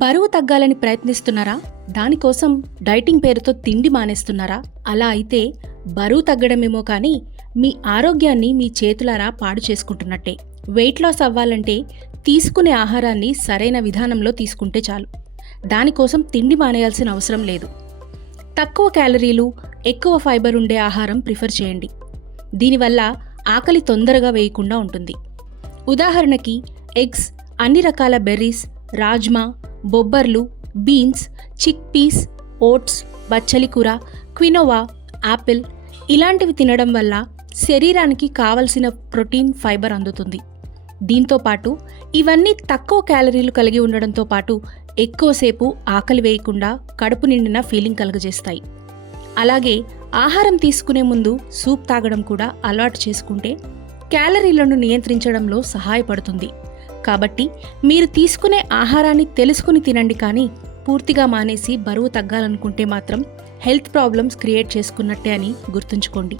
బరువు తగ్గాలని ప్రయత్నిస్తున్నారా? దానికోసం డైటింగ్ పేరుతో తిండి మానేస్తున్నారా? అలా అయితే బరువు తగ్గడమేమో కానీ మీ ఆరోగ్యాన్ని మీ చేతులారా పాడు చేసుకుంటున్నట్టే. వెయిట్ లాస్ అవ్వాలంటే తీసుకునే ఆహారాన్ని సరైన విధానంలో తీసుకుంటే చాలు. దానికోసం తిండి మానేయాల్సిన అవసరం లేదు. తక్కువ క్యాలరీలు, ఎక్కువ ఫైబర్ ఉండే ఆహారం ప్రిఫర్ చేయండి. దీనివల్ల ఆకలి తొందరగా వేయకుండా ఉంటుంది. ఉదాహరణకి ఎగ్స్, అన్ని రకాల బెర్రీస్, రాజ్మా, బొబ్బర్లు, బీన్స్, చిక్ పీస్, ఓట్స్, బచ్చలి కూర, క్వినోవా, యాపిల్ ఇలాంటివి తినడం వల్ల శరీరానికి కావలసిన ప్రోటీన్, ఫైబర్ అందుతుంది. దీంతోపాటు ఇవన్నీ తక్కువ క్యాలరీలు కలిగి ఉండడంతో పాటు ఎక్కువసేపు ఆకలి వేయకుండా కడుపు నిండిన ఫీలింగ్ కలుగజేస్తాయి. అలాగే ఆహారం తీసుకునే ముందు సూప్ తాగడం కూడా అలవాటు చేసుకుంటే క్యాలరీలను నియంత్రించడంలో సహాయపడుతుంది. కాబట్టి మీరు తీసుకునే ఆహారాన్ని తెలుసుకుని తినండి, కానీ పూర్తిగా మానేసి బరువు తగ్గాలనుకుంటే మాత్రం హెల్త్ ప్రాబ్లమ్స్ క్రియేట్ చేసుకున్నట్టే అని గుర్తుంచుకోండి.